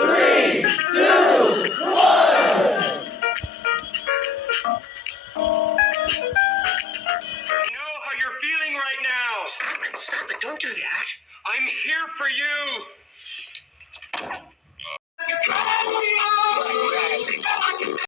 3, 2, 1. I know how you're feeling right now. Stop it, don't do that. I'm here for you.